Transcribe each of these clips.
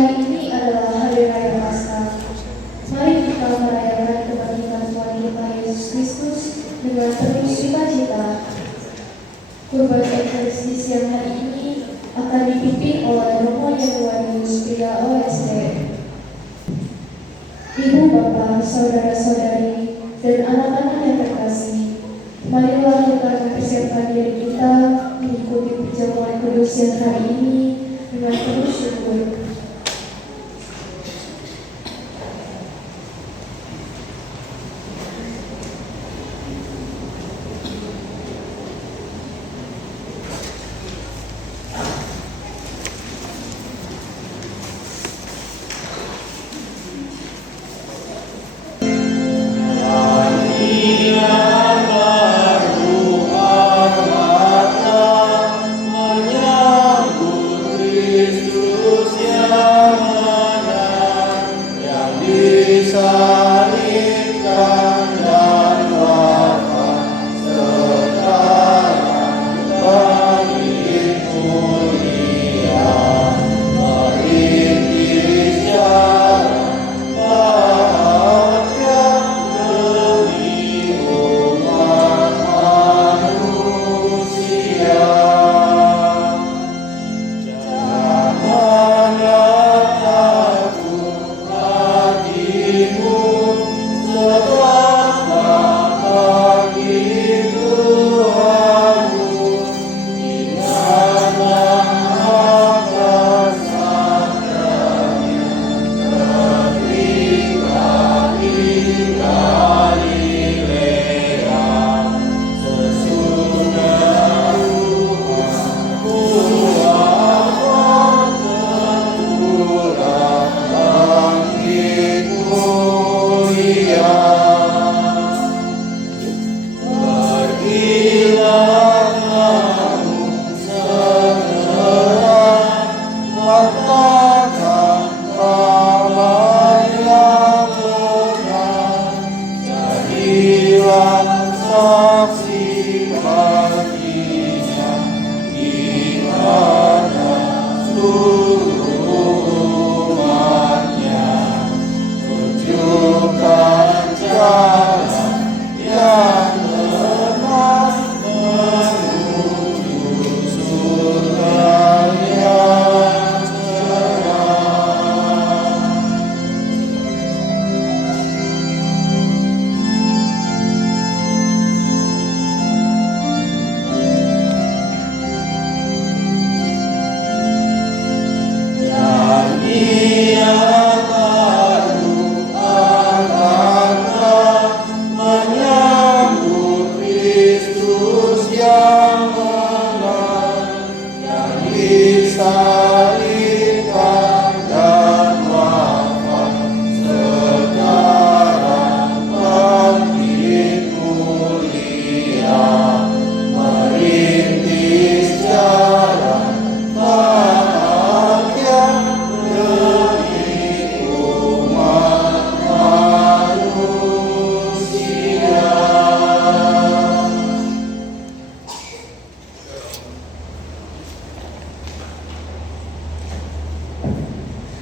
Hari ini adalah Hari Raya Paskah. Mari kita merayakan kebangkitan Tuhan kita Yesus Kristus dengan penuh sukacita. Kurban Ekaristi siang hari ini akan dipimpin oleh Romo Januarius Pria OST. Ibu bapak, saudara-saudari, dan anak-anak yang terkasih, marilah kita mempersiapkan diri kita mengikuti perjamuan kudus siang hari ini dengan penuh syukur.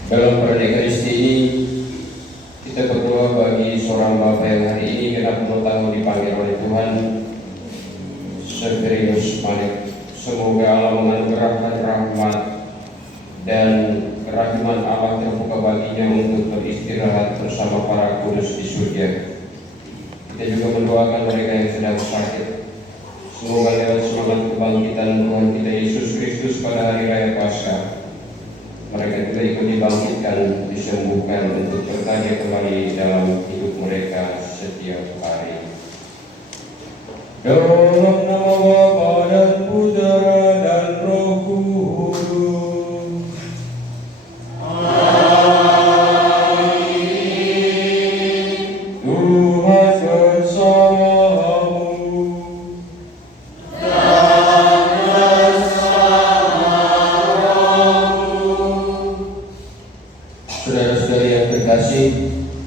Dalam peran Ekaristi ini, kita berdoa bagi seorang Bapak yang hari ini genap 10 tahun dipanggil oleh Tuhan, Severinus Manik. Semoga Allah menganugerahkan rahmat dan kerahiman Allah terbuka baginya untuk beristirahat bersama para kudus di surga. Kita juga mendoakan mereka yang sedang sakit. Semoga lewat semangat kebangkitan Tuhan kita Yesus Kristus pada hari Raya Paskah, mereka juga ikut dibangkitkan, disembuhkan untuk bertanya kembali dalam hidup mereka setiap hari. Dalam nama Bapa dan Putera dan Roh Kudus. Amin. Tuhan bersamamu. Saudara-saudari yang terkasih,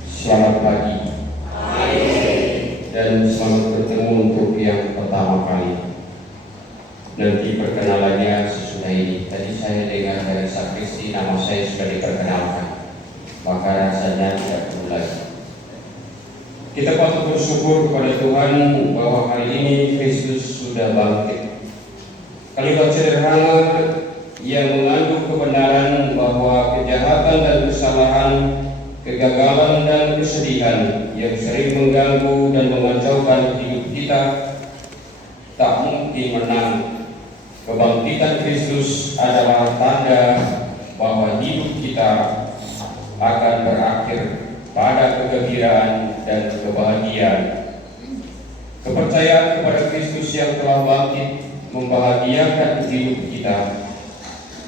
selamat pagi. Dan selamat bertemu untuk yang pertama kali. Nanti perkenalannya sesudah ini. Tadi saya dengar dari sakristi nama saya sudah diperkenalkan. maka rasanya tidak perlu lagi. Kita patut bersyukur kepada Tuhan bahwa hari ini Kristus sudah bangkit. Kalimat sederhana yang mengandung kebenaran bahwa kejahatan dan kesalahan, kegagalan dan kesedihan yang sering mengganggu dan mengacaukan hidup kita tak mungkin menang. Kebangkitan Kristus adalah tanda bahwa hidup kita akan berakhir pada kegembiraan dan kebahagiaan. Kepercayaan kepada Kristus yang telah bangkit membahagiakan hidup kita,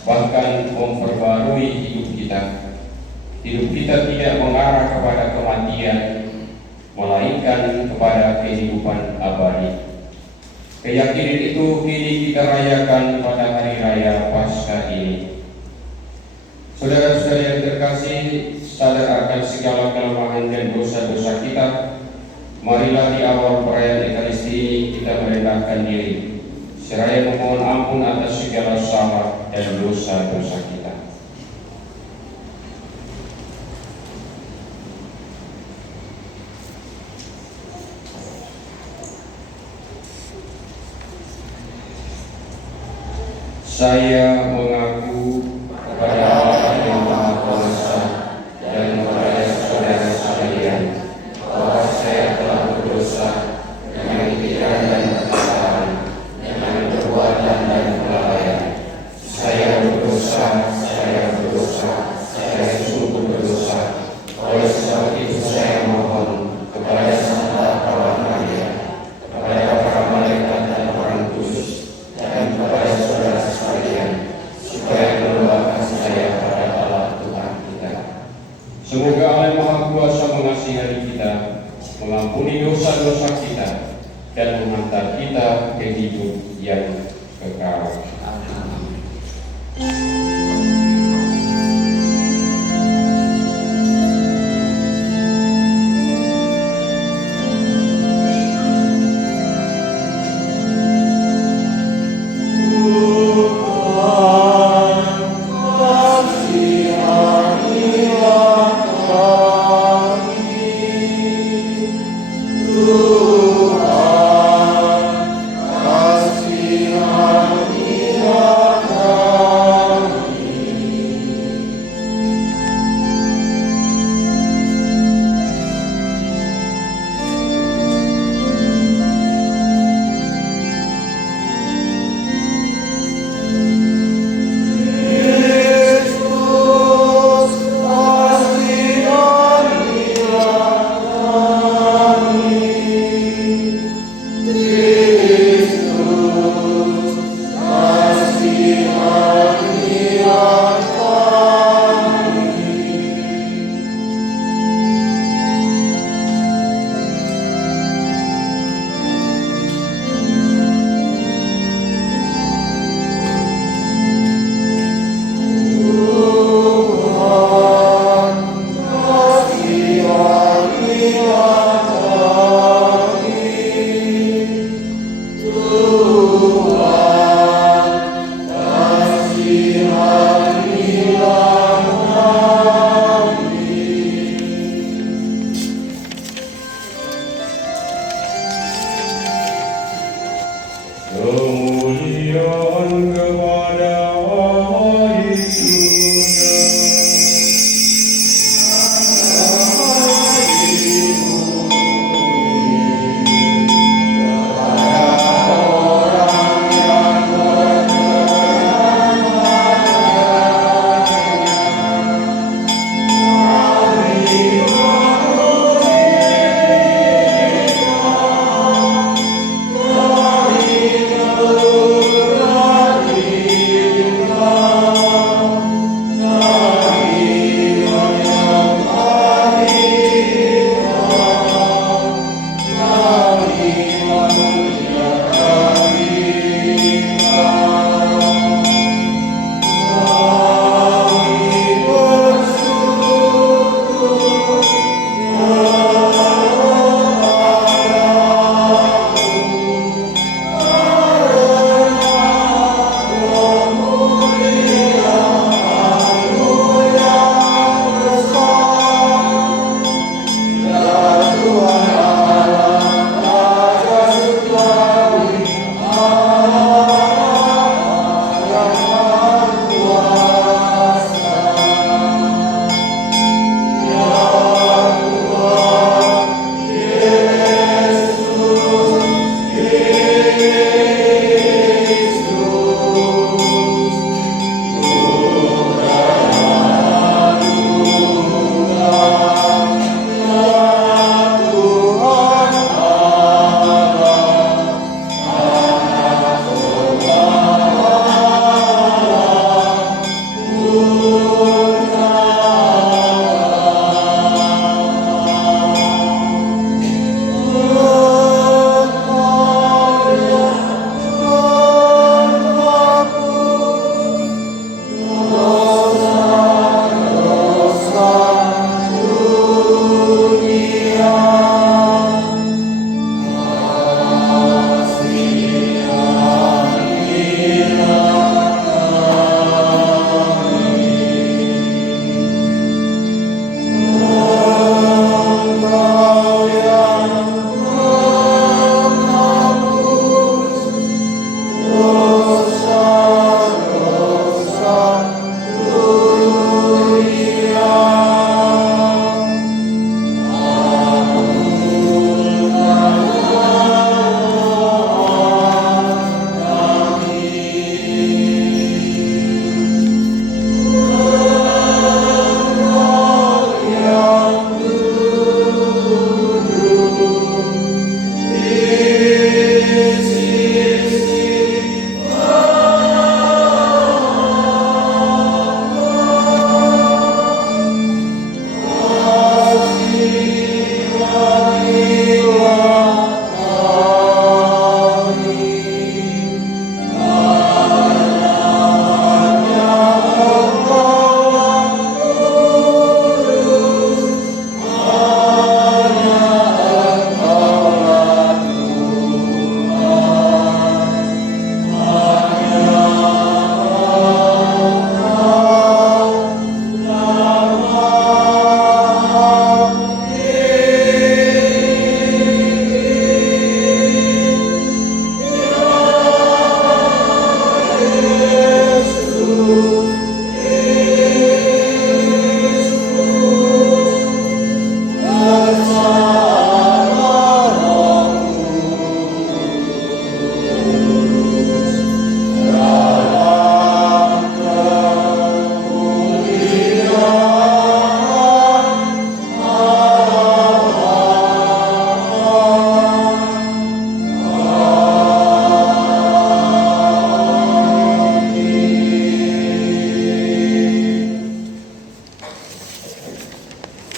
bahkan memperbarui hidup kita. Hidup kita tidak mengarah kepada kematian, melainkan kepada kehidupan abadi. Keyakinan itu kini kita rayakan pada hari raya Paskah ini. Saudara-saudara yang terkasih, sadar akan segala kelemahan dan dosa-dosa kita, marilah di awal perayaan Ekaristi ini kita merendahkan diri, seraya memohon ampun atas segala salah dan dosa-dosa kita. Saya mengaku kepada Allah yang Maha Kuasa dan kepada saudara sekalian bahwa saya telah berdosa dengan pikiran dan perkataan, dengan perbuatan dan kelalaian. Saya berdosa, saya sungguh berdosa. Oleh sebab itu saya mohon kepada Santa Perawat Maria, kepada para malaikat dan orang kudus, dan kepada saudara sekalian, supaya mendoakan saya pada Allah Tuhan kita. Semoga Allah yang Maha Kuasa mengasihani kita, mengampuni dosa-dosa kita, dan menghantar kita ke hidup yang kekal. Kasihani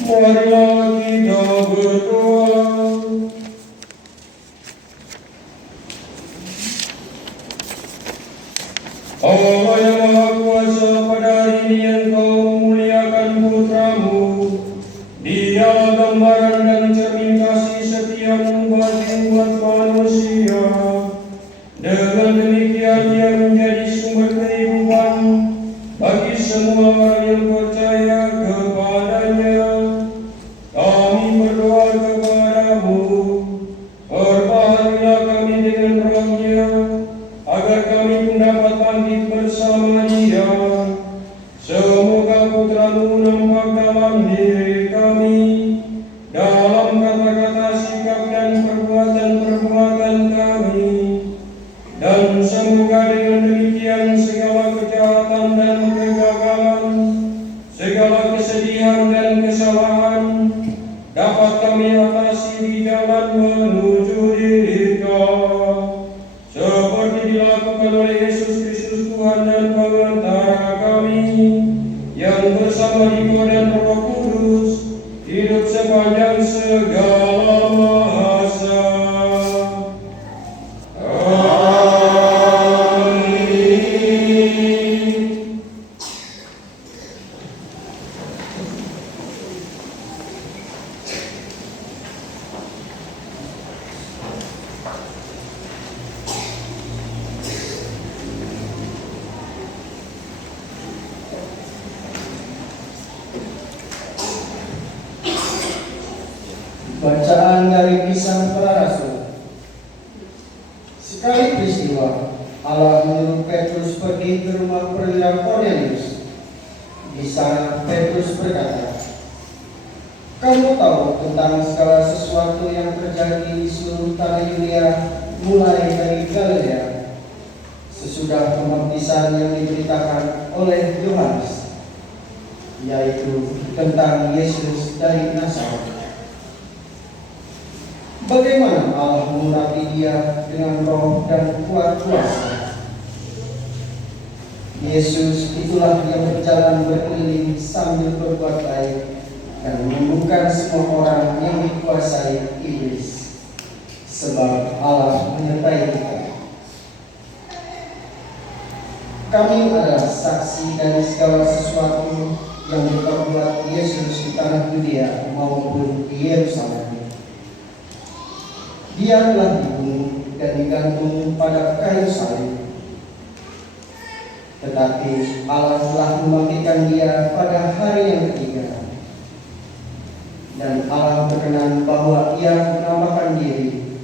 Marilah kita berdoa. Allah yang Maha Kuasa, pada hari ini Engkau memuliakan putramu. Dia gambaran dan cermin kasih setiamu bagi umat manusia. Dengan demikian Dia menjadi sumber kehidupan bagi semua orang yang percaya kepadanya. Kami berdoa kepadamu, perbaharuilah kami dengan roh-Nya, agar kami pun dapat bangkit bersama Dia. Semoga putramu nampak dalam diri kami, dalam kata-kata, sikap, dan perbuatan-perbuatan kami. Dan semoga dengan demikian segala kejahatan dan kegagalan, segala kesedihan dan kesalahan dapat kami atasi di jalan menuju diri-Nya, seperti dilakukan oleh Yesus Kristus Tuhan dan pengantara kami, yang bersama Ibu dan Roh Kudus hidup sepanjang segala masa. Bacaan dari Kisah Para Rasul. Sekali peristiwa, Allah menyuruh Petrus pergi ke rumah perwira Cornelius. Di sana Petrus berkata, "Kamu tahu tentang segala sesuatu yang terjadi di seluruh tanah Yudea, mulai dari Galilea, sesudah pembaptisan yang diberitakan oleh Yohanes, yaitu tentang Yesus dari Nazaret. Bagaimana Allah mengurapi Dia dengan roh dan kuat kuasa. Yesus itulah yang berjalan berkeliling sambil berbuat baik dan menyembuhkan semua orang yang dikuasai iblis, sebab Allah menyertai kita. Kami adalah saksi dari segala sesuatu yang diperbuat Yesus di tanah Yudea maupun di Yerusalem. Dia telah dibunuh dan digantung pada kayu salib. Tetapi Allah telah membangkitkan Dia pada hari yang ketiga. Dan Allah berkenan bahwa Ia menampakkan diri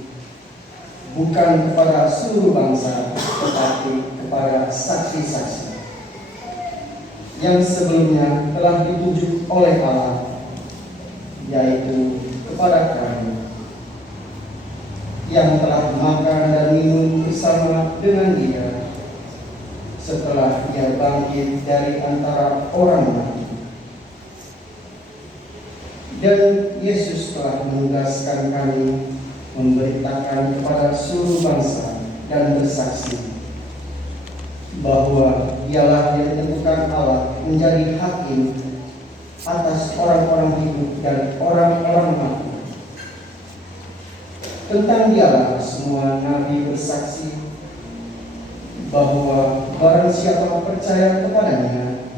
bukan kepada seluruh bangsa, tetapi kepada saksi-saksi yang sebelumnya telah ditunjuk oleh Allah, yaitu kepada kami, yang telah makan dan minum bersama dengan Dia setelah Dia bangkit dari antara orang mati. Dan Yesus telah menugaskan kami memberitakan kepada seluruh bangsa dan bersaksi bahwa Dialah yang ditentukan Allah menjadi hakim atas orang-orang hidup dan orang-orang mati. Tentang Dialah semua nabi bersaksi bahwa barang siapa percaya kepadanya,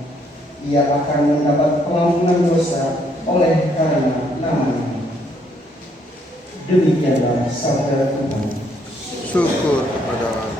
ia akan mendapat pengampunan dosa oleh karena nama-Nya. Demikianlah sabda Tuhan. Syukur pada Allah.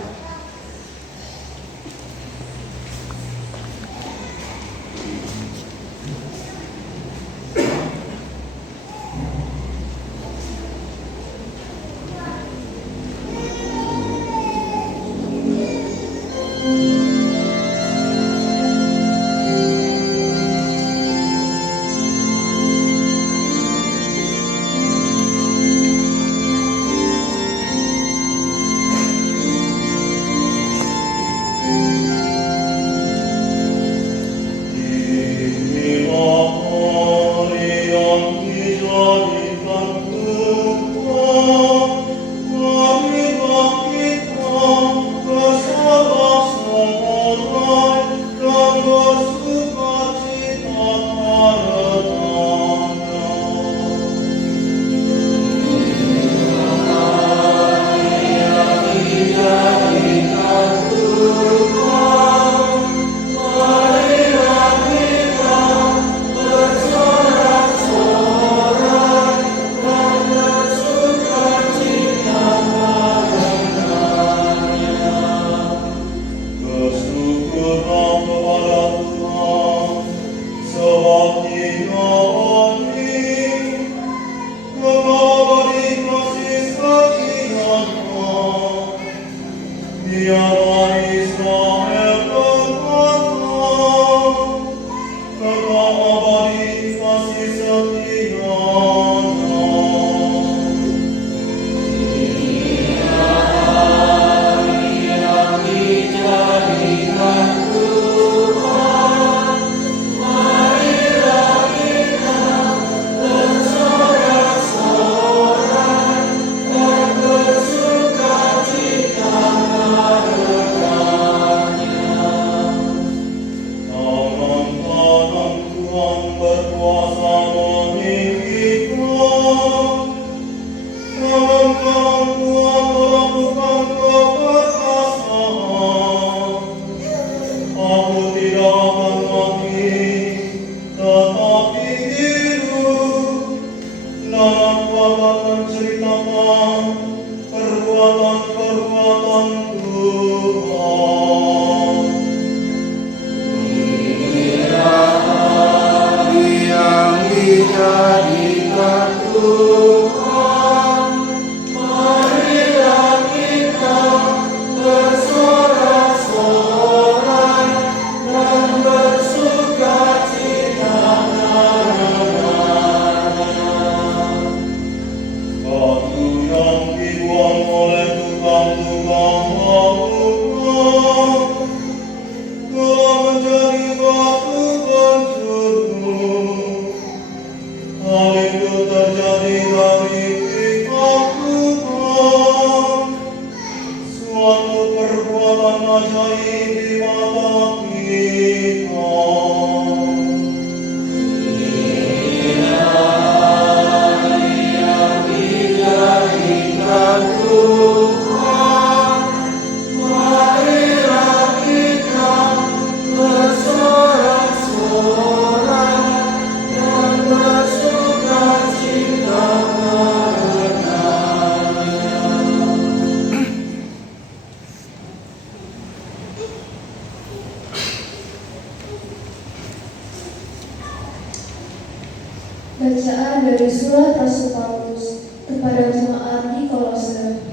Bacaan dari surat Rasul Paulus kepada jemaat di Kolose.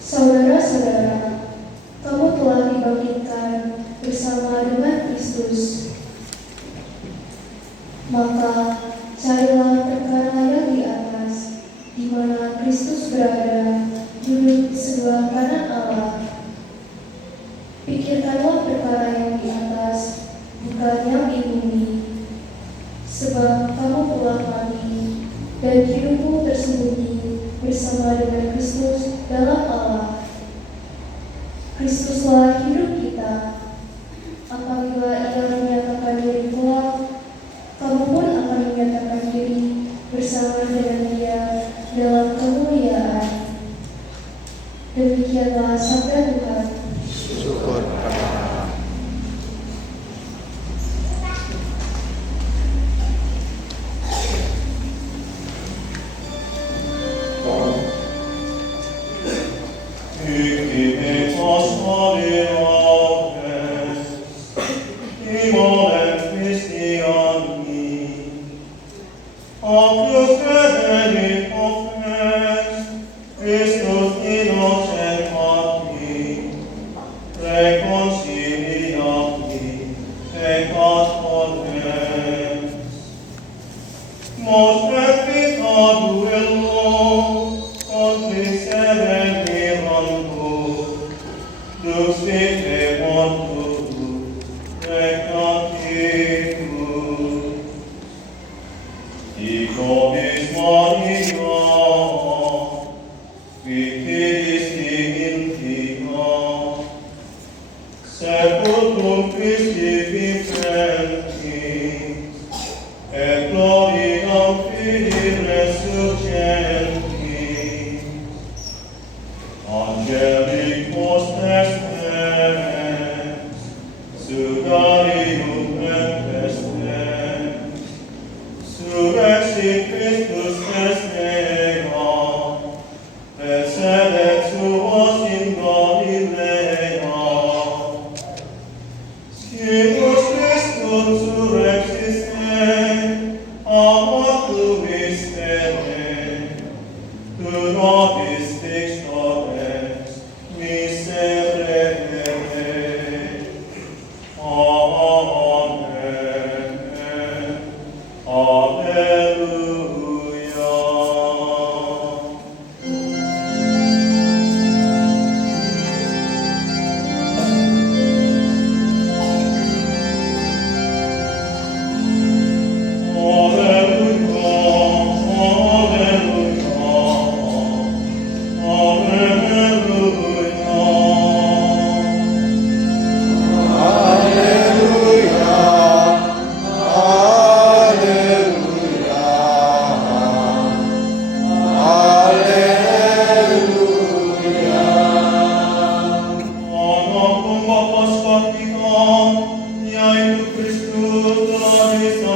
Saudara-saudara, kamu telah dibangkitkan bersama dengan Kristus. Maka carilah perkara yang di atas, di mana Kristus berada, duduk di sebelah kanan Allah. Pikirkanlah perkara yang di atas, bukan yang di bumi. Sebab kamu telah mati, dan hidupmu tersembunyi bersama dengan Kristus dalam Allah. Kristuslah hidup kita. Apabila Ia menyatakan diri kelak, kamu pun akan menyatakan diri bersama dengan Dia dalam kemuliaan. Demikianlah sabda Tuhan. Syukur kepada Allah. Christus resurrexit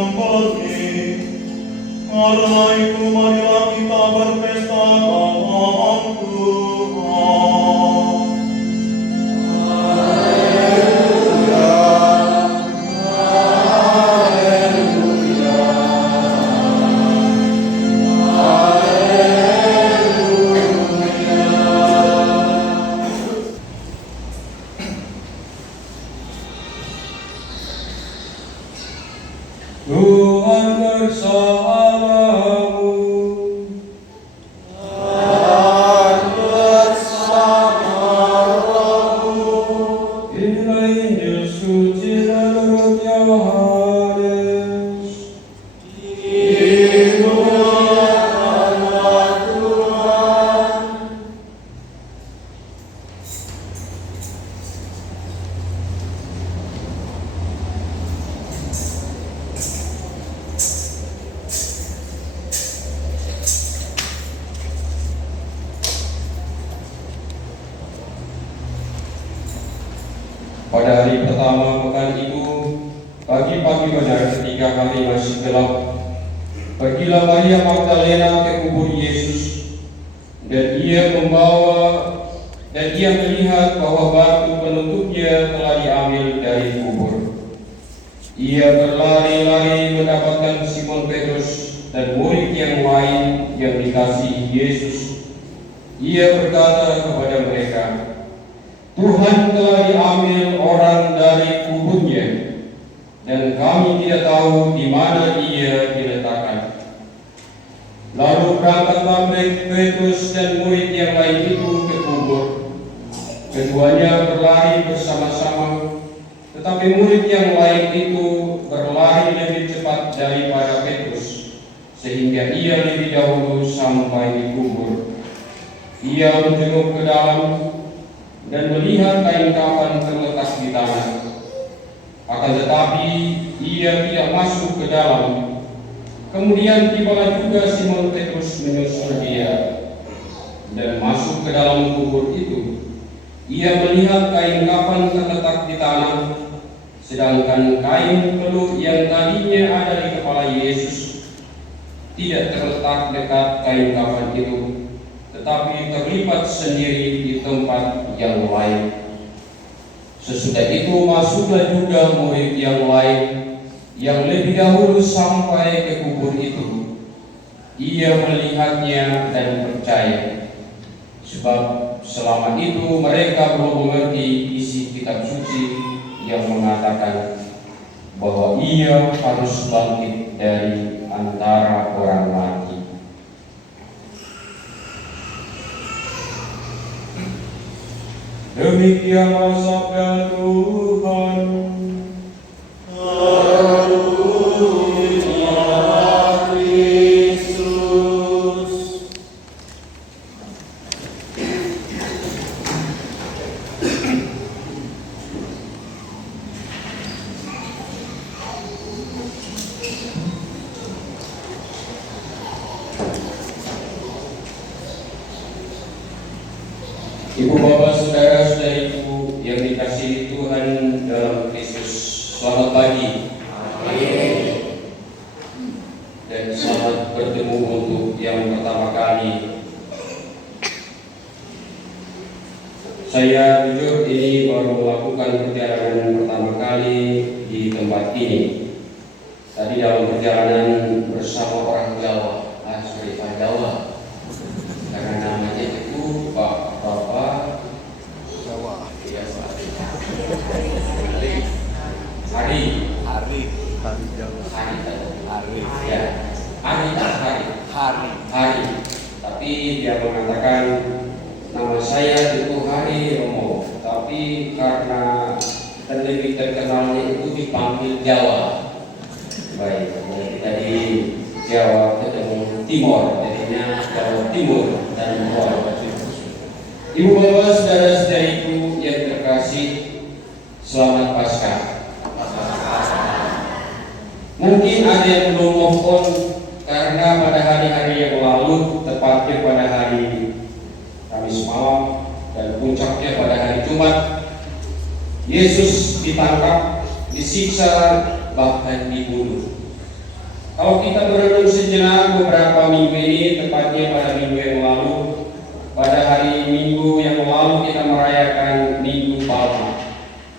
yang pergi. Karena itu marilah kita berpesta dalam Tuhan. Tuhan bersamamu. Inilah Injil suci menurut Yohanes. Pada hari pertama pekan itu, pagi-pagi benar ketika hari masih gelap, pergilah Maria Magdalena ke kubur Yesus, dan ia melihat bahwa batu penutupnya telah diambil dari kubur. Ia berlari-lari mendapatkan Simon Petrus dan murid yang lain yang dikasihi Yesus. Ia berkata kepada mereka, Tuhan telah diambil orang dari kuburnya, dan kami tidak tahu di mana ia diletakkan. Lalu berangkatlah Petrus dan murid yang lain itu ke kubur. Keduanya berlari bersama-sama, tetapi murid yang lain itu berlari lebih cepat daripada Petrus, sehingga ia lebih dahulu sampai di kubur. Ia menjenguk ke dalam dan melihat kain kafan terletak di tanah. Akan tetapi ia tidak masuk ke dalam. Kemudian tibalah juga Simon Petrus menyusul dia dan masuk ke dalam kubur itu. Ia melihat kain kafan terletak di tanah, sedangkan kain peluh yang tadinya ada di kepala Yesus tidak terletak dekat kain kafan itu, tetapi terlipat sendiri di tempat yang lain. Sesudah itu masuklah juga murid yang lain yang lebih dahulu sampai ke kubur itu. Ia melihatnya dan percaya, sebab selama itu mereka belum mengerti isi kitab suci yang mengatakan bahwa ia harus bangkit dari antara orang mati. Demikianlah sabda Tuhan. Ibu bapak saudara-saudariku yang dikasihi Tuhan dalam Kristus, selamat pagi. Amin. Dan selamat bertemu untuk yang pertama kali. Saya jujur ini baru melakukan perjalanan pertama kali di tempat ini. Tadi dalam perjalanan bersama orang Jawa, Pak Jawa, karena namanya itu Pak Bapak Jawa. Iya, Pak. Hari. Tapi dia mengatakan nama saya itu Hari Romo, tapi karena lebih terkenalnya itu dipanggil Jawa. Baik, jadi tadi Jawa ketemu Timor, jadinya Jawa Timur dan Timor. Ibu bapak saudara-saudariku yang terkasih, selamat Paskah. Mungkin ada yang belum move on karena pada hari-hari yang lalu, tepatnya pada hari Kamis malam dan puncaknya pada hari Jumat, Yesus ditangkap, disiksa, bahkan dibunuh. Kalau kita berenung sejenak beberapa minggu ini, tepatnya pada minggu yang lalu, pada hari Minggu yang lalu kita merayakan Minggu Palma.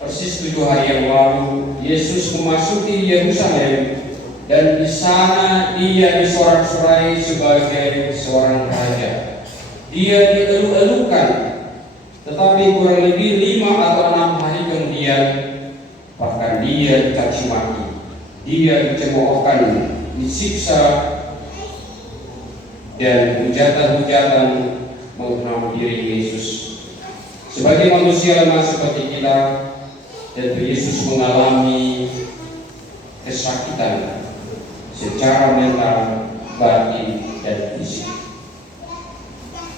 Persis 7 hari yang lalu, Yesus memasuki Yerusalem dan di sana dia disorak-sorai sebagai seorang raja. Dia dielu-elukan, tetapi kurang lebih 5 atau 6 hari kemudian bahkan dia dicaci maki, dia dicemoohkan, disiksa, dan hujatan-hujatan mengenai diri Yesus. Sebagai manusia lemah seperti kita, tentu Yesus mengalami kesakitan secara mental, batin, dan fisik.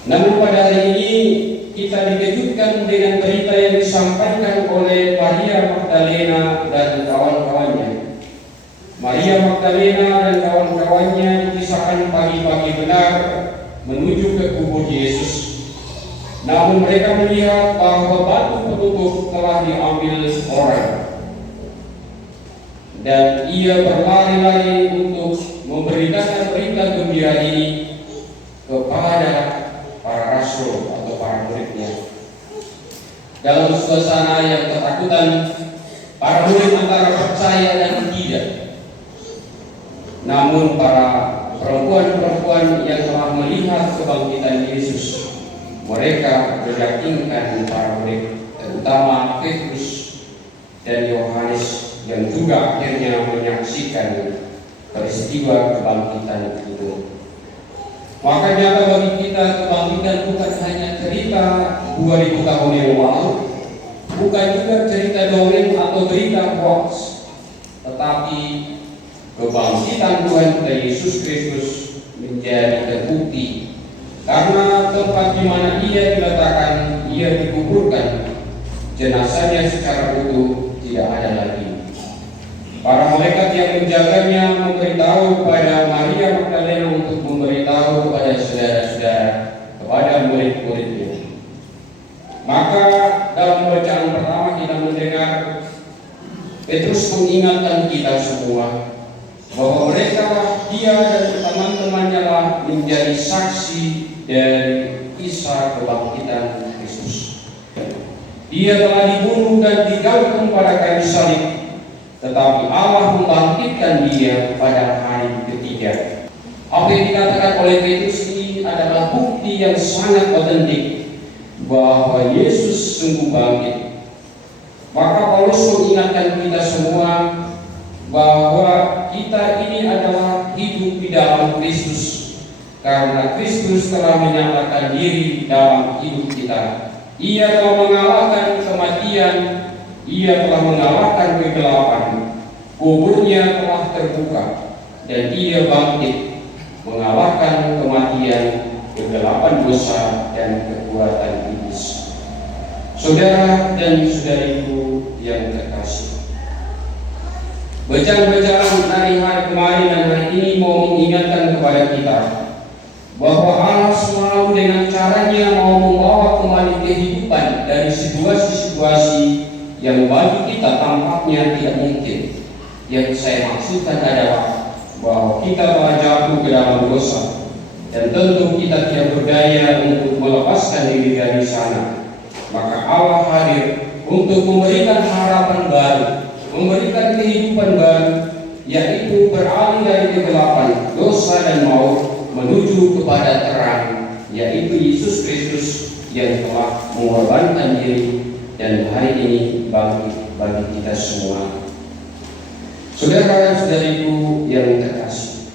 Namun pada hari ini kita dikejutkan dengan berita yang disampaikan oleh Maria Magdalena dan kawan-kawannya. Maria Magdalena dan kawan-kawannya dikisahkan pagi-pagi benar menuju ke kubur Yesus. Namun mereka melihat bahwa batu penutup telah diambil orang. Dan ia berlari-lari untuk memberitakan berita gembira ini kepada para rasul atau para muridnya. Dalam suasana yang ketakutan, para murid antara percaya dan tidak. Namun para perempuan-perempuan yang telah melihat kebangkitan Yesus, mereka meyakinkan para murid, terutama Petrus dan Yohanes yang juga akhirnya menyaksikan peristiwa kebangkitan itu. Maka nyata bagi kita kebangkitan bukan hanya cerita 2000 tahun yang lalu, bukan juga cerita dongeng atau berita hoax, tetapi kebangkitan Tuhan kita Yesus Kristus menjadi terbukti karena tempat di mana ia diletakkan, ia dikuburkan, jenazahnya secara utuh tidak ada lagi. Para malaikat yang menjaganya memberitahu kepada Maria Magdalena untuk memberitahu kepada saudara-saudara, kepada murid-muridnya. Maka dalam bacaan pertama kita mendengar Petrus mengingatkan kita semua bahwa mereka, dia dan teman-temannya lah menjadi saksi dari kisah kebangkitan Kristus. Dia telah dibunuh dan digantung pada kayu salib, tetapi Allah membangkitkan dia pada hari ketiga. Apa yang dikatakan oleh Petrus ini adalah bukti yang sangat otentik bahwa Yesus sungguh bangkit. Maka Paulus mengingatkan kita semua bahwa kita ini adalah hidup di dalam Kristus, karena Kristus telah menyatakan diri dalam hidup kita. Ia telah mengalahkan kematian, ia telah mengalahkan kegelapan, kuburnya telah terbuka, dan ia bangkit mengalahkan kematian, kegelapan dosa, dan kekuatan iblis. Saudara dan saudariku yang terkasih, bacaan-bacaan dari hari kemarin dan hari ini mau mengingatkan kepada kita bahwa Allah selalu dengan caranya mau membawa kembali kehidupan dari situasi-situasi yang bagi kita tampaknya tidak mungkin. Yang saya maksudkan adalah bahwa kita telah jatuh ke dalam dosa dan tentu kita tidak berdaya untuk melepaskan diri dari sana. Maka Allah hadir untuk memberikan harapan baru, memberikan kehidupan baru, yaitu beralih dari kegelapan, dosa dan maut menuju kepada terang, yaitu Yesus Kristus yang telah mengorbankan diri dan hari ini bangkit bagi kita semua. Saudara-saudariku yang terkasih,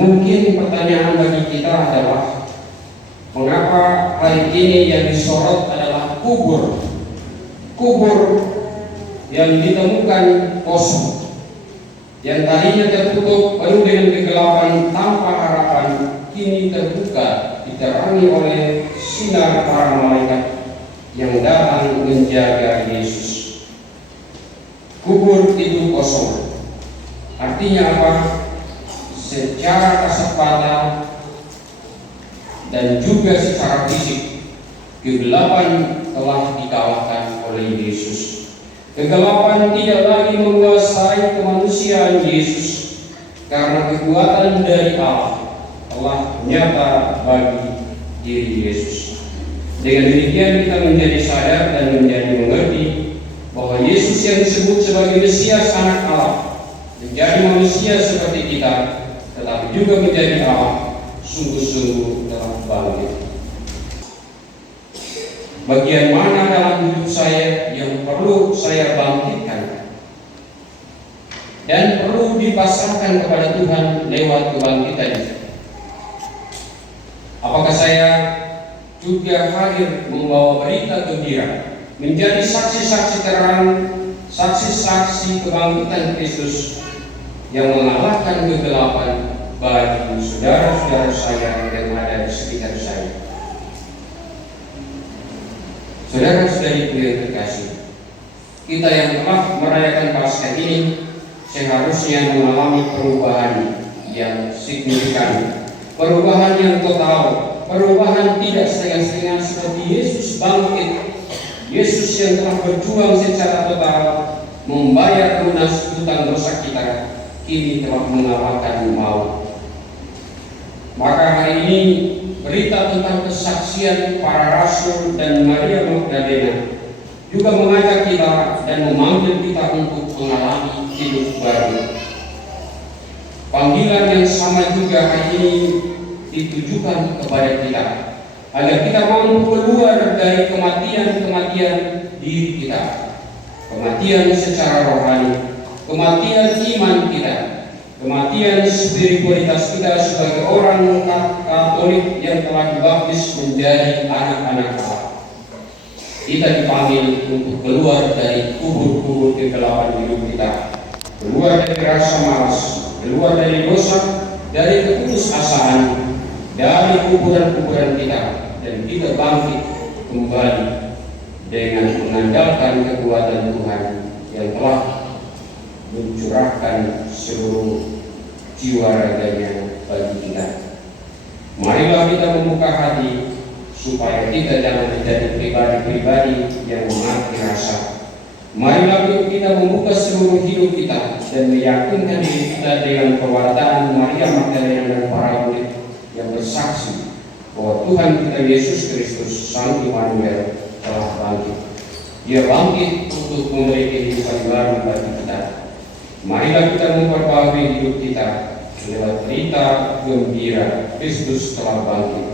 mungkin pertanyaan bagi kita adalah mengapa hari ini yang disorot adalah kubur yang ditemukan kosong, yang tadinya tertutup penuh dengan kegelapan tanpa harapan, kini terbuka diterangi oleh sinar para malaikat yang datang menjaga Yesus. Kubur itu kosong. Artinya apa? Secara kasat mata dan juga secara fisik, kegelapan telah dikalahkan oleh Yesus. Kegelapan tidak lagi menguasai kemanusiaan Yesus, karena kekuatan dari Allah telah nyata bagi diri Yesus. Dengan demikian kita menjadi sadar dan menjadi mengerti bahwa Yesus yang disebut sebagai Mesias Anak Allah menjadi manusia seperti kita, tetapi juga menjadi Allah, sungguh-sungguh telah bangkit. Bagian mana dalam hidup saya yang perlu saya bangkitkan dan perlu dipasrahkan kepada Tuhan lewat kebangkitan? Apakah saya juga hadir membawa berita gembira, menjadi saksi-saksi terang, saksi-saksi kebangkitan Kristus yang mengalahkan kegelapan bagi saudara-saudara saya yang ada di sekitar saya? Saudara-saudariku yang terkasih, kita yang telah merayakan Paskah ini seharusnya mengalami perubahan yang signifikan, perubahan yang total, perubahan tidak setengah-setengah seperti Yesus bangkit. Yesus yang telah berjuang secara total membayar lunas hutang dosa kita, kini telah mengalahkan maut. Maka hari ini berita tentang kesaksian para rasul dan Maria Magdalena juga mengajak kita dan memanggil kita untuk mengalami hidup baru. Panggilan yang sama juga hari ini ditujukan kepada kita, agar kita mampu keluar dari kematian-kematian diri kita, kematian secara rohani, kematian iman kita, kematian spiritualitas kita sebagai orang Katolik yang telah dibaptis menjadi anak-anak Allah. Kita dipanggil untuk keluar dari kubur-kubur kegelapan hidup kita, keluar dari rasa malas, keluar dari dosa, dari keputusasaan, dari kuburan-kuburan kita, dan kita bangkit kembali dengan mengandalkan kekuatan Tuhan yang telah mencurahkan seluruh jiwa raganya bagi kita. Marilah kita membuka hati supaya kita jangan menjadi pribadi-pribadi yang mengerti rasa. Marilah kita membuka seluruh hidup kita dan meyakinkan diri kita dengan perwataan Maria Magdalena dan para murid yang bersaksi bahwa Tuhan kita Yesus Kristus Sang Immanuel telah bangkit. Dia bangkit untuk memberi kehidupan baru bagi kita. Marilah kita memperbaharui hidup kita lewat berita gembira Kristus telah bangkit.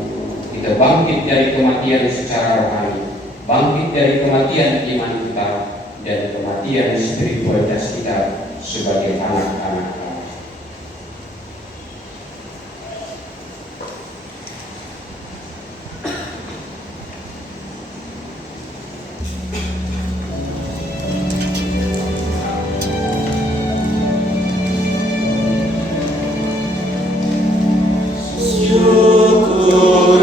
Kita bangkit dari kematian secara rohani, bangkit dari kematian iman kita, dan kematian spiritualitas kita sebagai anak-anak Allah. Syukur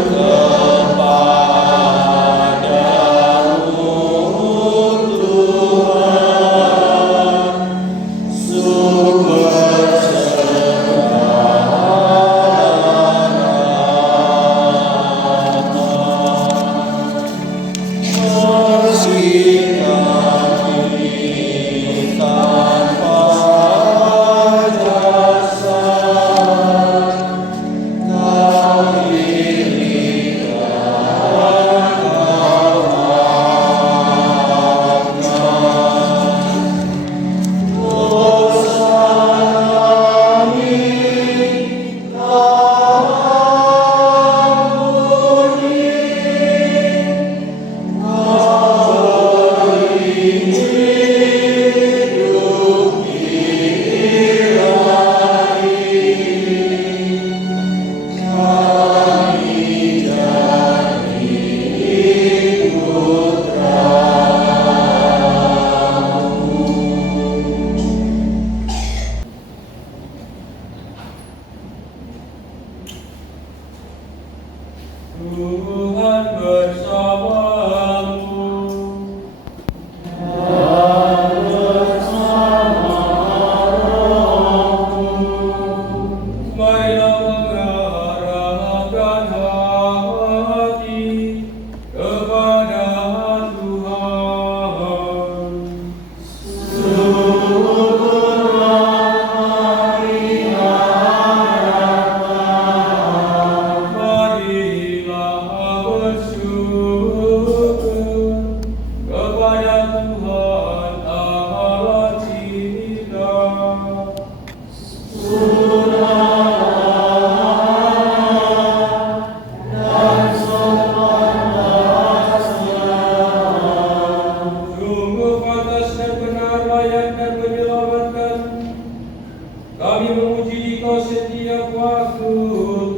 Kami memuji Dikau setiap waktu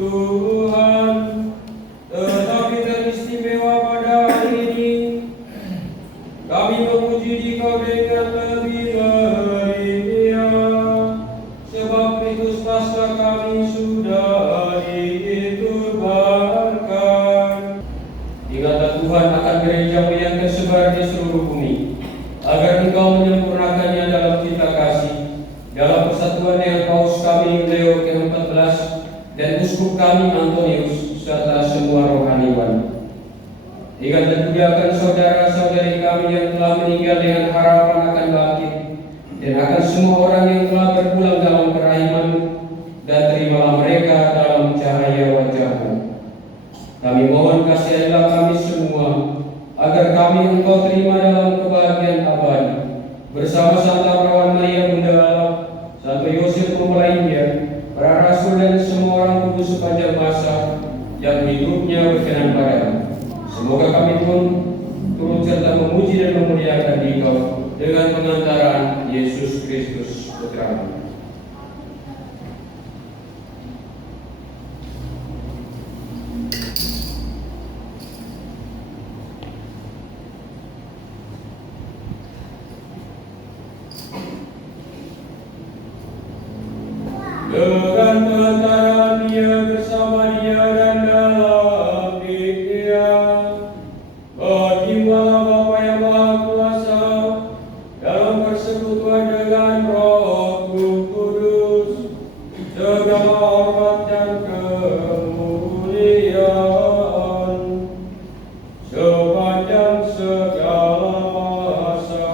Tuhan, tetapi teristimewa pada hari ini kami memuji Dikau dengan lebih meriah, sebab Kristus Paskah kami sudah diturbankan. Ingatlah Tuhan akan gereja-Mu yang tersebar di seluruh bumi, agar Engkau menyempurnakannya dalam cita kasih, dalam persatuan dengan Paus kami Leo ke-14 dan Uskup kami Antonius serta semua rohaniwan. Ingatlah juga akan saudara-saudari kami yang telah meninggal dengan harapan akan bangkit, dan akan semua orang yang telah berpulang dalam kerahiman, dan terimalah mereka dalam cahaya wajah-Mu. Kami mohon kasihilah kami semua, agar kami Engkau terima dalam kebahagiaan abadi, bersama Santa Perawan Maria Bunda Allah, Santo Yosef Pembelainya, para rasul dan semua orang kudus sepanjang masa yang hidupnya berkenan padamu. Semoga kami pun turut serta memuji dan memuliakan Dikau dengan pengantaran Yesus Kristus Putra-Mu. Dengan pengantaran Dia, bersama Dia dan dalam Dia, bertimbalah Bapa yang Maha Kuasa dalam persekutuan dengan Roh Kudus, segala hormat dan kemuliaan sepanjang segala masa.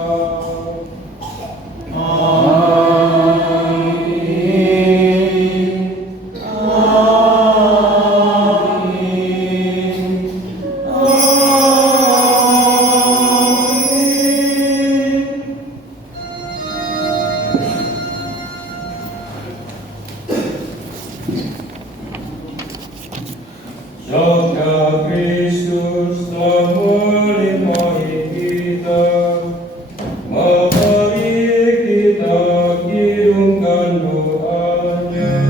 Sabda Kristus telah melimpahi kita, mari kita kirungkan doanya.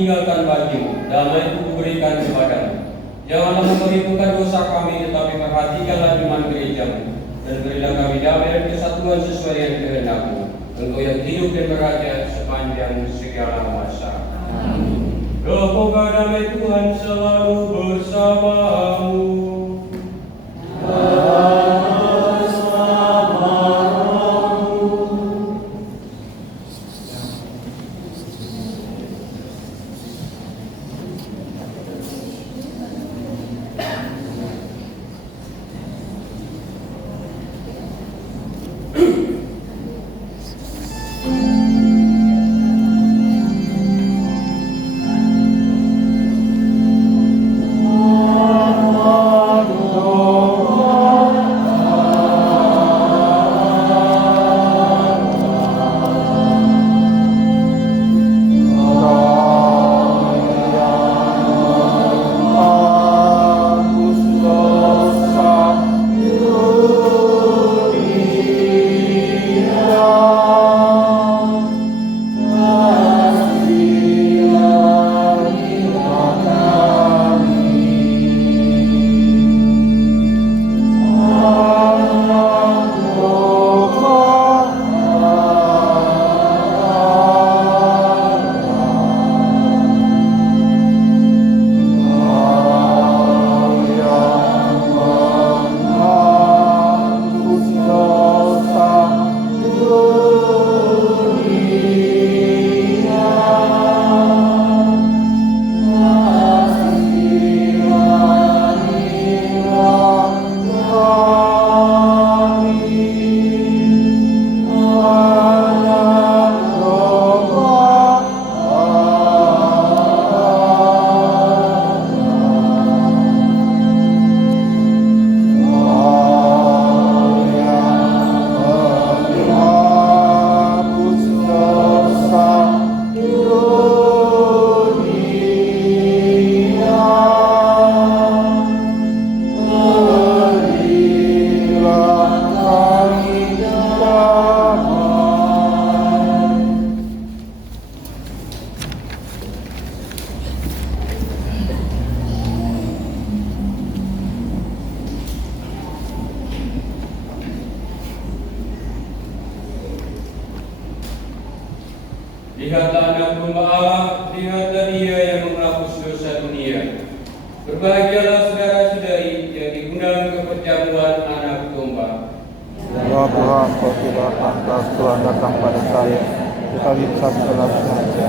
tinggalkan bagimu, damai ku berikan kepadamu. Janganlah memperhitungkan dosa kami, tetapi perhatikanlah iman gerejamu. Dan berilah kami damai dan kesatuan sesuai dengan kehendak-Mu. Engkau yang hidup dan beraja sepanjang segala masa. Amin. Semoga damai Tuhan selalu bersamamu. Lihatlah anak domba Allah, lihatlah Dia yang menghapus dosa dunia. Berbahagialah saudara-saudari yang diundang ke perjamuan anak domba. Ya Tuhan, Kau tidak pantas Tuhan datang pada saya, tetapi sabdalah saja.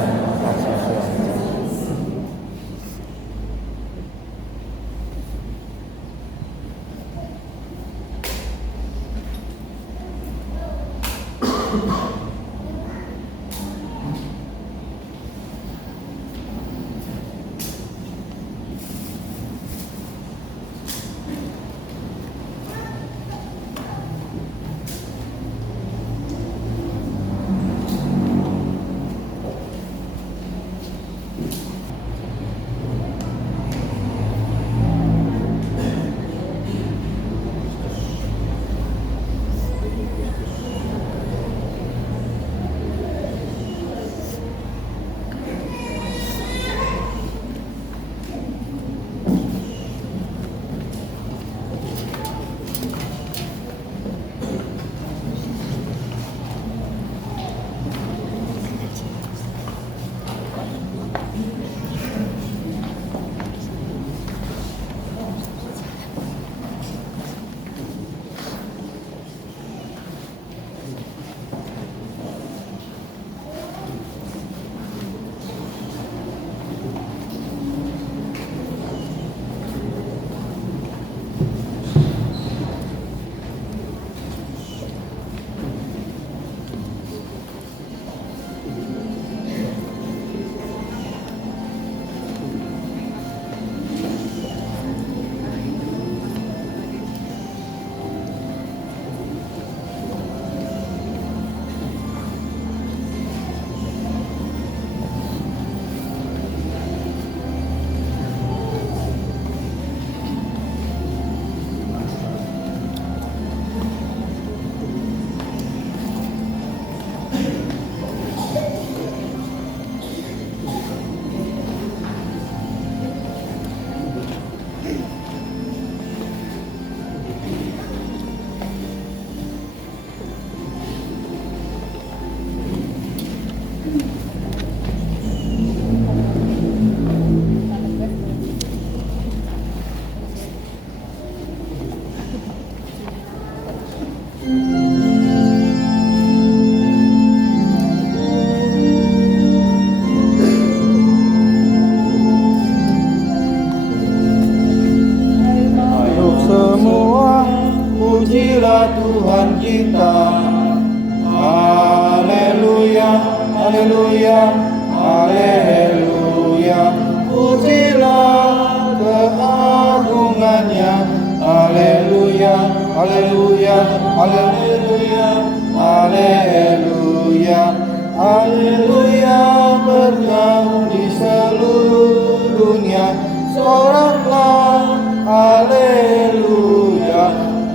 haleluya, haleluya, haleluya, haleluya, bergaung di seluruh dunia, soraklah, haleluya,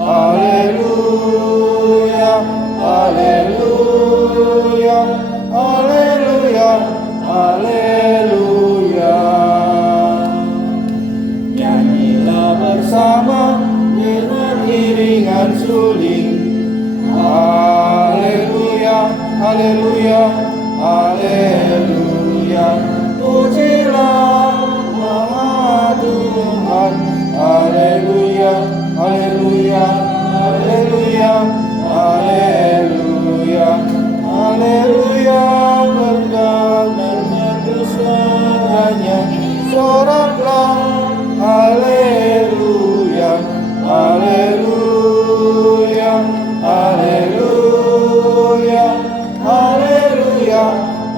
haleluya, haleluya, haleluya, haleluya. Nyanyilah bersama dengan iringan suling. Haleluya, haleluya, haleluya. Pujilah Maha Tuhan. Haleluya, haleluya, haleluya, haleluya, haleluya. Bergaul dan merdu suaranya, soraklah, haleluya, haleluya, haleluya, haleluya,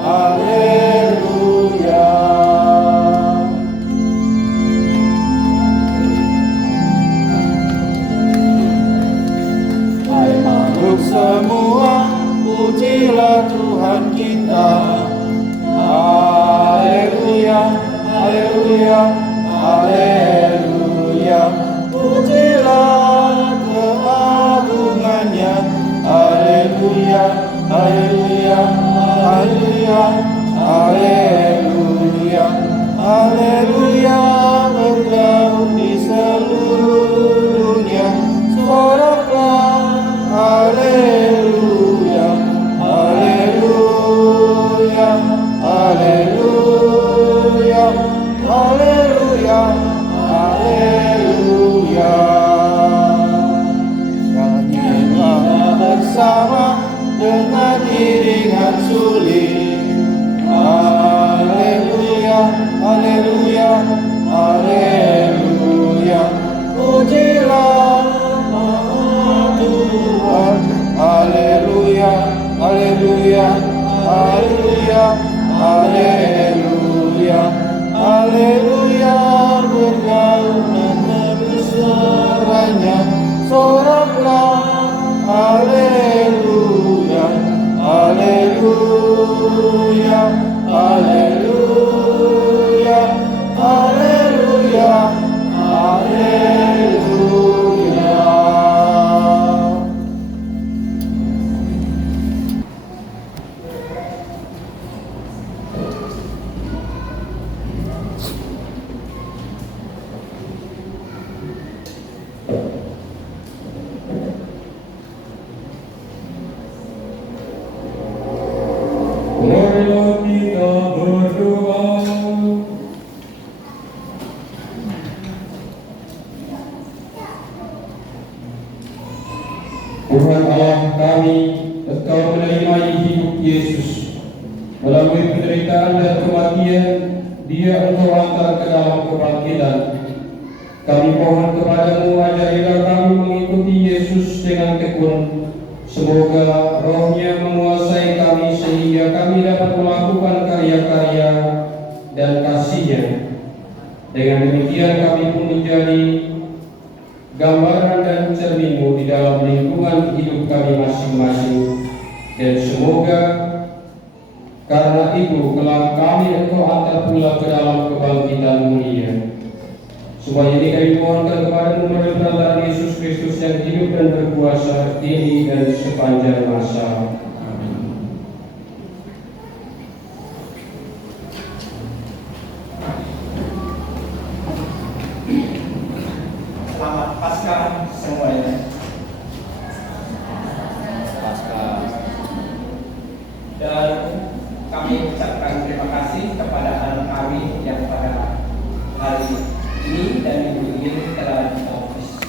haleluya. Hai makhluk semua, pujilah Tuhan kita. Haleluya, haleluya, haleluya. Pujilah keagungannya. Haleluya, haleluya, haleluya, haleluya, haleluya. Bergaung di seluruh dunia, soraklah, haleluya, haleluya, haleluya, haleluya, haleluya. Nyanyilah bersama dengan iringan suling. Haleluya, haleluya, haleluya. Pujilah Maha Tuhan. Haleluya, haleluya, haleluya, haleluya, haleluya. Bergaul meneru suaranya, soraklah, haleluya, haleluya, haleluya, haleluya, haleluya. Marilah kita berdoa. Tuhan Allah kami, Engkau menerimai hidup Yesus. Melalui penderitaan dan kematian, Dia Engkau hantar ke dalam kebangkitan. Kami mohon kepadamu, ajarilah kami mengikuti Yesus dengan tekun. Semoga rohnya menguasai kami sehingga kami dapat melakukan karya-karya dan kasih-Nya. Dengan demikian kami pun menjadi gambaran dan cermin-Mu di dalam lingkungan hidup kami masing-masing. Dan semoga karena itu kelak kami Engkau hantar pula ke dalam kebangkitan mulia. Semua ini kami mohonkan kepadamu melalui perantaraan Yesus Kristus yang hidup dan berkuasa kini dan sepanjang masa. Amin. Selamat Paskah semuanya. Paskah. Dan kami ucapkan terima kasih kepada anak kami yang pada hari ini dan minggu ini telah dibaptis.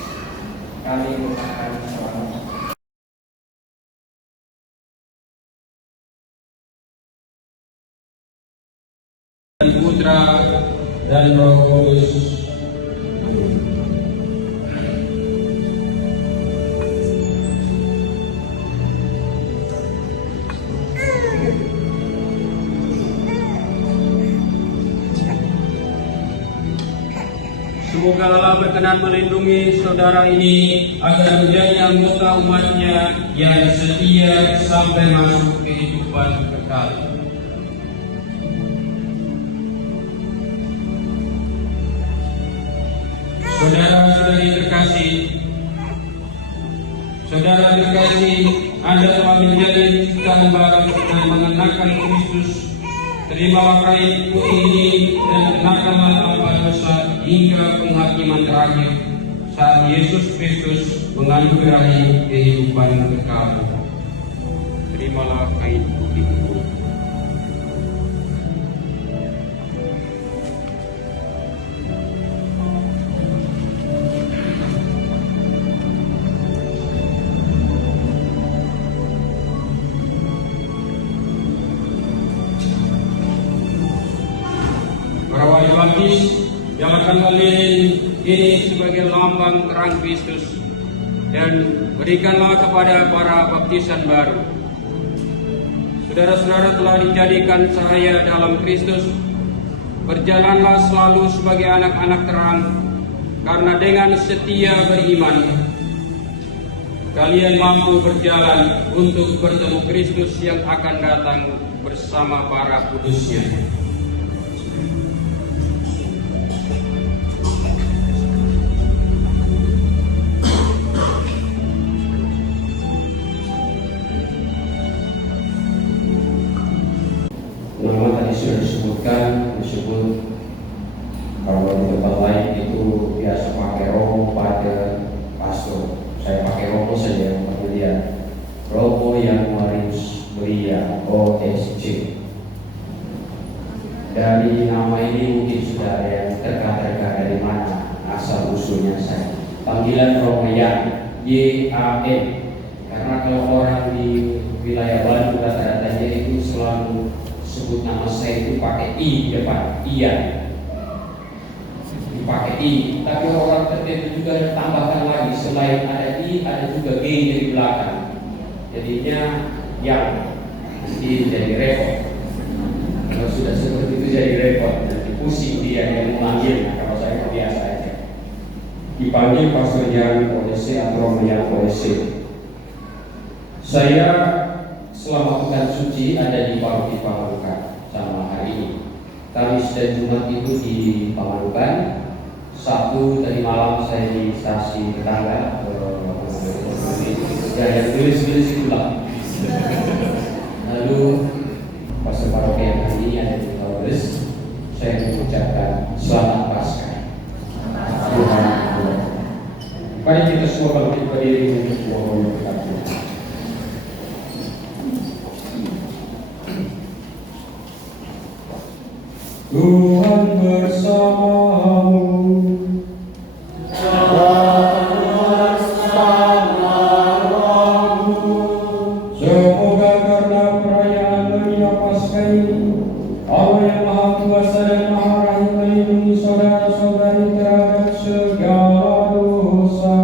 Kami mengucapkan selamat. Putra dan Roh Kudus. Semoga Allah berkenan melindungi saudara ini agar menjadi anggota umatnya yang setia sampai masuk kehidupan kekal. Saudara-saudari terkasih, Anda telah menjadi ciptaan baru dan mengenakan Kristus. Terimalah kain putih ini dan kenakanlah tanpa dosa hingga penghakiman terakhir saat Yesus Kristus menganugerahi kehidupan kekal. Terimalah kain putih itu. Baptis, nyalakanlah lilin ini sebagai lambang terang Kristus dan berikanlah kepada para baptisan baru. Saudara-saudara telah dijadikan cahaya dalam Kristus, berjalanlah selalu sebagai anak-anak terang, karena dengan setia beriman kalian mampu berjalan untuk bertemu Kristus yang akan datang bersama para kudusnya. Nama tadi sudah disebut kalau di tempat lain itu biasa pakai romo pada pastor. Saya pakai romo saja pemilihan Romo yang Marius Beria OSC. Dari nama ini mungkin sudah ada yang terka-terka dari mana asal usulnya saya. Panggilan Romo yang YAN, karena kalau orang di wilayah Bandung rata-ratanya itu selalu sebut nama saya itu pakai I depan, iya dipakai I, tapi orang tertentu juga tambahkan lagi selain ada I ada juga G di belakang, jadinya yang jadi repot. Kalau sudah seperti itu jadi repot, nanti pusing dia yang memanggilnya. Kalau saya biasa aja dipanggil Pastor Yang OSC atau yang OSC. Saya selama pekan suci ada di Paroki Pamanukan sama hari ini. Kamis dan Jumat itu di Pamanukan. Sabtu tadi malam saya di stasi tetangga. Yang tulis-tulis itulah. Lalu pas paroki yang hari ini ada di Paulus, saya mengucapkan selamat Paskah. Mari kita semua bangkit berdiri untuk mohon berkat. Tuhan bersamamu. Semoga karena perayaan Dunia Paskah ini, Allah yang Maha Kuasa dan Maha Rahim melindungi saudara-saudari terhadap segala dosa.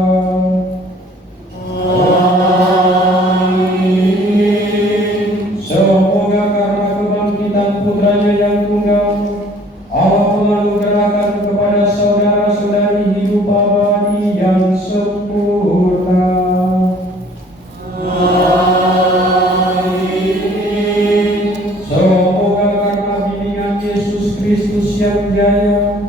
Amin. Semoga karena kebangkitan Putranya yang tunggal, Allah menganugerahkan kepada saudara-saudari hidup abadi yang sempurna. Semoga karena bimbingan Yesus Kristus yang jaya,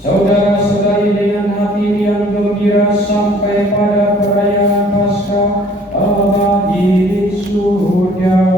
saudara-saudari dengan hati yang gembira sampai pada perayaan Paskah abadi di surga.